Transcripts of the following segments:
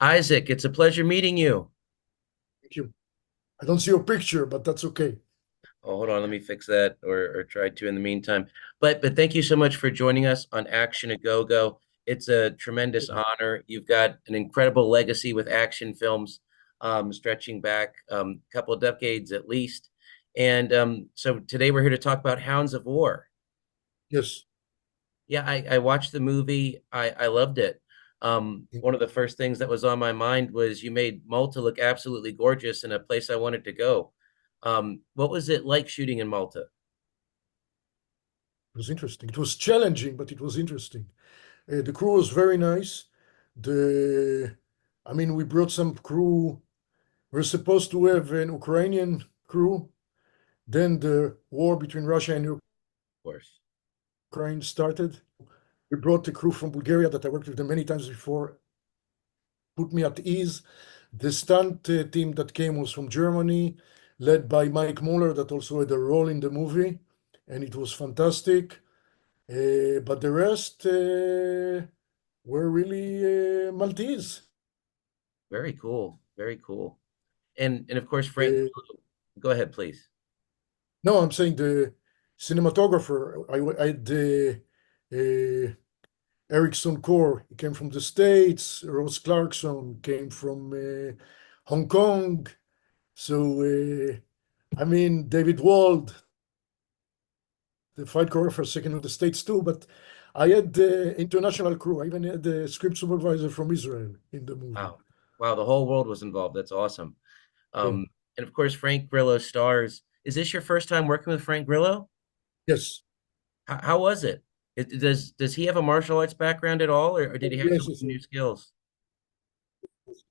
Isaac, it's a pleasure meeting you. Thank you. I don't see your picture, but that's okay. Oh, hold on, let me fix that or try to in the meantime. But thank you so much for joining us on Action a Go Go. It's a tremendous honor. You've got an incredible legacy with action films, stretching back a couple of decades at least. And so today we're here to talk about Hounds of War. Yes. Yeah, I watched the movie. I loved it. One of the first things that was on my mind was you made Malta look absolutely gorgeous and a place I wanted to go. What was it like shooting in Malta? It was interesting. It was challenging, but it was interesting. The crew was very nice. The, I mean, we brought some crew. We're supposed to have an Ukrainian crew. Then the war between Russia and Of course. Ukraine started. We brought the crew from Bulgaria that I worked with them many times before, put me at ease. The stunt team that came was from Germany, led by Mike Muller, that also had a role in the movie, and it was fantastic. But the rest were really Maltese. Very cool. Very cool. And of course, Frank, Uh, go ahead, please. no, I'm saying the cinematographer. I had Erickson Core. He came from the States. Rose Clarkson came from Hong Kong. So, I mean, David Wald, the fight choreographer, second in the States too. But I had the international crew. I even had the script supervisor from Israel in the movie. Wow. Wow, the whole world was involved. That's awesome. Yeah. And of course, Frank Grillo stars. Is this your first time working with Frank Grillo? Yes. How was it? Does he have a martial arts background at all, or did he have to Yes. Yes. learn new skills?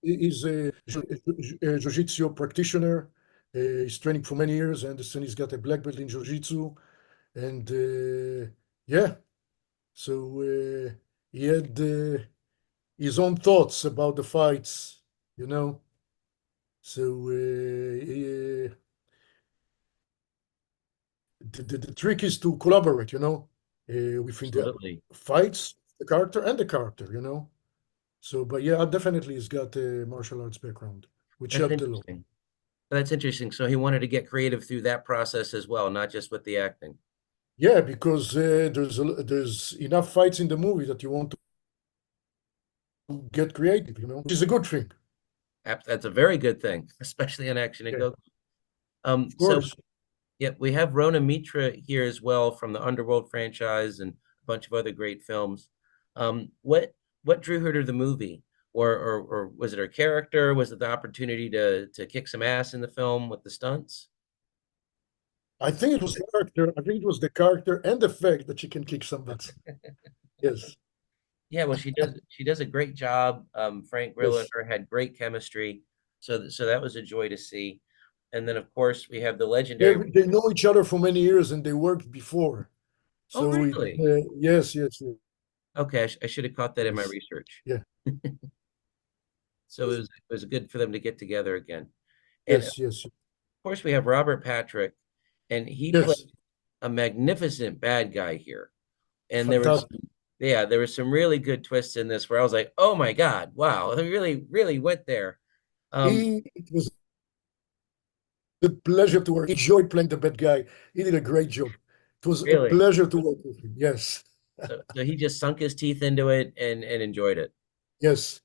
He's a jiu-jitsu practitioner. He's training for many years. I understand he's got a black belt in jiu-jitsu. And yeah, so he had his own thoughts about the fights, you know. So the trick is to collaborate, within the Absolutely. fights, the character, you know. So, but yeah, definitely he's got a martial arts background, which That's helped a lot. interesting. That's interesting. So he wanted to get creative through that process as well, not just with the acting. Yeah, because there's enough fights in the movie that you want to get creative, which is a good thing. That's a very good thing, especially in action and Yeah, go. of So course. yeah, we have Rhona Mitra here as well from the Underworld franchise and a bunch of other great films. What drew her to the movie? Or was it her character? Was it the opportunity to kick some ass in the film with the stunts? I think it was the character. I think it was the character and the fact that she can kick some butts. Yes, Yeah, well, she does a great job. Frank Grillo and yes. her had great chemistry, so that was a joy to see. And then of course we have the They legendary. they know each other for many years and they worked before. Oh, So really? yes, yes, Okay, I should have caught that in my yes. research. Yeah, So it was good for them to get together again. And of yes, yes, course we have Robert Patrick, and he played yes. a magnificent bad guy here. And Fantastic. there was some really good twists in this where I was like, oh my God, wow, they really, really went there. Um, It was a pleasure to work. He enjoyed playing the bad guy. He did a great job. It was a really. pleasure to work with him. Yes, So he just sunk his teeth into it and enjoyed it. yes,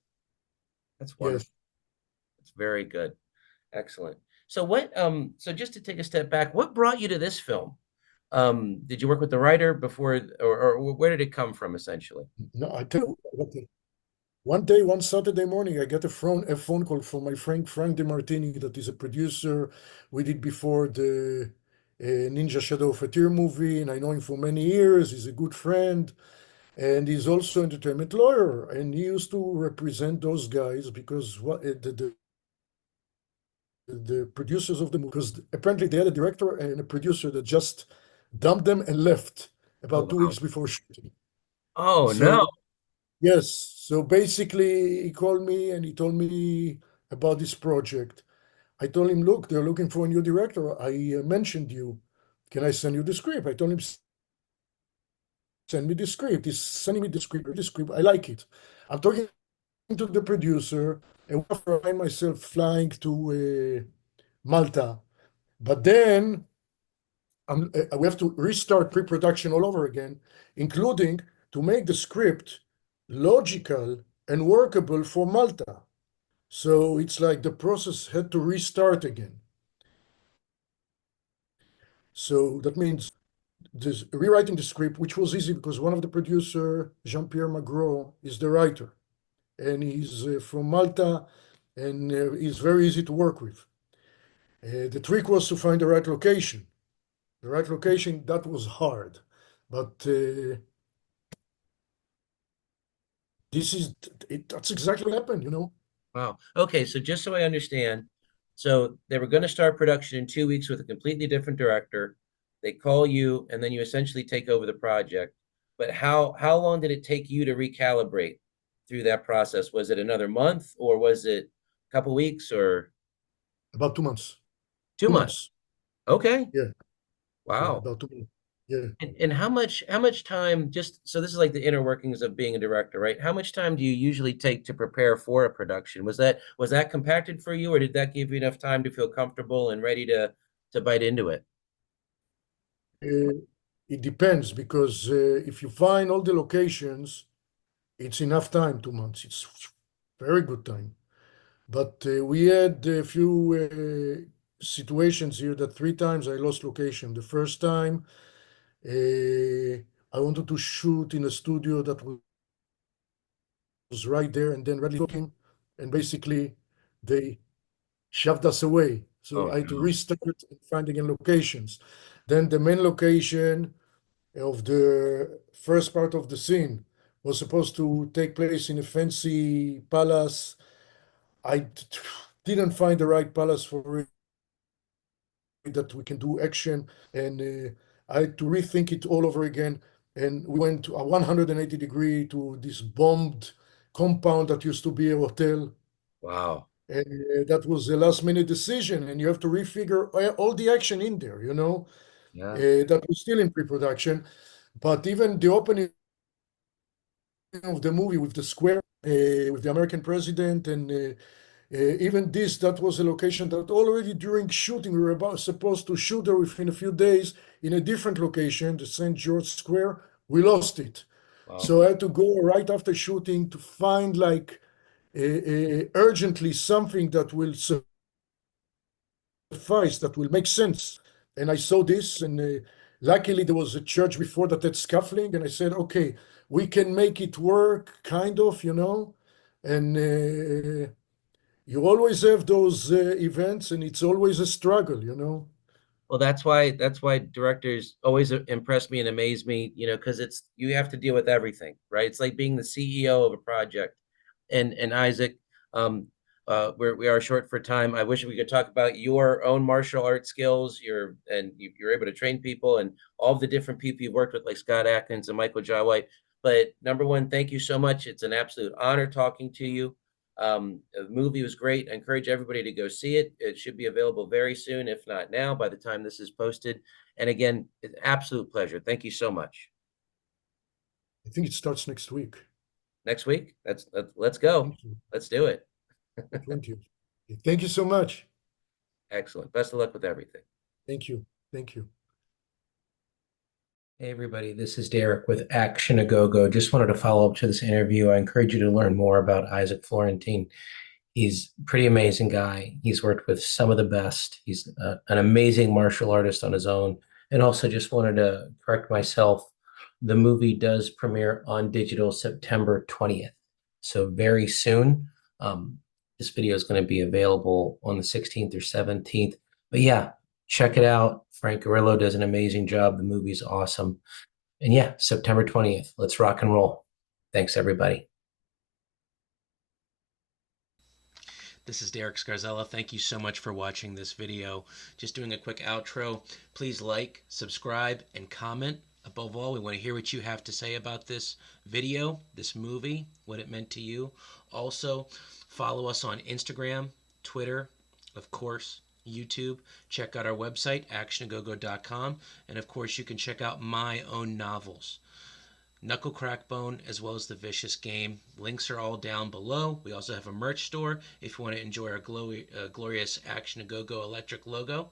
That's wonderful. yes. It's very good. Excellent. So just to take a step back, what brought you to this film? Did you work with the writer before, or where did it come from essentially? No, I tell you, one day, one Saturday morning, I get a phone call from my friend Frank DeMartini, that is a producer. We did before the Ninja Shadow of a Tear movie, and I know him for many years. He's a good friend, and he's also an entertainment lawyer. And he used to represent those guys because the producers of the movie, because apparently they had a director and a producer that just dumped them and left Oh about two wow. weeks before shooting. Oh So no. yes. So basically, he called me and he told me about this project. I told him, look, they're looking for a new director. I mentioned you. Can I send you the script? I told him, send me the script. He's sending me the script. I like it. I'm talking to the producer. And I find myself flying to Malta. But then we have to restart pre-production all over again, including to make the script logical and workable for Malta. So it's like the process had to restart again. So that means this rewriting the script, which was easy because one of the producer, Jean-Pierre Magro, is the writer, and he's from Malta, and he's very easy to work with. The trick was to find the right location. The right location, that was hard, but that's exactly what happened, you know. Wow. Okay, so just so I understand, so they were going to start production in 2 weeks with a completely different director. They call you, and then you essentially take over the project. But how long did it take you to recalibrate through that process? Was it another month, or was it a couple weeks, or About 2 months. 2 months? 2 months. Okay. Yeah, yeah, Wow. about 2 months. Yeah. And how much time, just so this is like the inner workings of being a director, right? How much time do you usually take to prepare for a production? Was that compacted for you, or did that give you enough time to feel comfortable and ready to bite into it? Uh, it depends because if you find all the locations, it's enough time, 2 months. It's very good time. But we had a few situations here that 3 times I lost location. The first time, I wanted to shoot in a studio that was right there, and then Radley talking, and basically they shoved us away. So Oh I had to no. restart and find again locations. Then the main location of the first part of the scene was supposed to take place in a fancy palace. I didn't find the right palace for it, that we can do action, and I had to rethink it all over again. And we went to a 180 degree to this bombed compound that used to be a hotel. Wow. And that was a last minute decision, and you have to refigure all the action in there, you know. Yeah. That was still in pre-production, but even the opening of the movie with the square, with the American president, and even this, that was a location that already during shooting we were supposed to shoot there within a few days in a different location, the St. George Square. We lost it, Wow. so I had to go right after shooting to find like urgently something that will suffice, that will make sense. And I saw this, and luckily there was a church before that had scuffling, and I said, okay, we can make it work, kind of, you know. And you always have those events, and it's always a struggle, you know. Well, that's why directors always impress me and amaze me, because it's you have to deal with everything, right? It's like being the CEO of a project. And Isaac, um, we are short for time. I wish we could talk about your own martial art skills. You're able to train people and all the different people you've worked with, like Scott Atkins and Michael Jai White. But number one, thank you so much. It's an absolute honor talking to you. The movie was great. I encourage everybody to go see it. It should be available very soon, if not now, by the time this is posted. And again, it's an absolute pleasure. Thank you so much. I think it starts next week. Next week, let's I go. think so, Let's do it. 20th. Thank you so much. Excellent. Best of luck with everything. Thank you. Thank you. Hey, everybody, this is Derek with Action A Go Go. Just wanted to follow up to this interview. I encourage you to learn more about Isaac Florentine. He's a pretty amazing guy. He's worked with some of the best. He's an amazing martial artist on his own. And also, just wanted to correct myself. The movie does premiere on digital September 20th. So, very soon. This video is going to be available on the 16th or 17th. But yeah, check it out. Frank Grillo does an amazing job. The movie's awesome. And yeah, September 20th. Let's rock and roll. Thanks, everybody. This is Derek Scarzella. Thank you so much for watching this video. Just doing a quick outro. Please like, subscribe, and comment. Above all, we want to hear what you have to say about this video, this movie, what it meant to you. Also, follow us on Instagram, Twitter, of course, YouTube. Check out our website, actionagogo.com. And of course, you can check out my own novels. Knuckle Crackbone, as well as the Vicious game. Links are all down below. We also have a merch store if you want to enjoy our glorious Action A Go Go electric logo,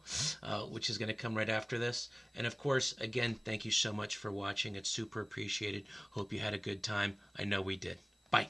which is going to come right after this. And of course, again, thank you so much for watching. It's super appreciated. Hope you had a good time. I know we did. Bye.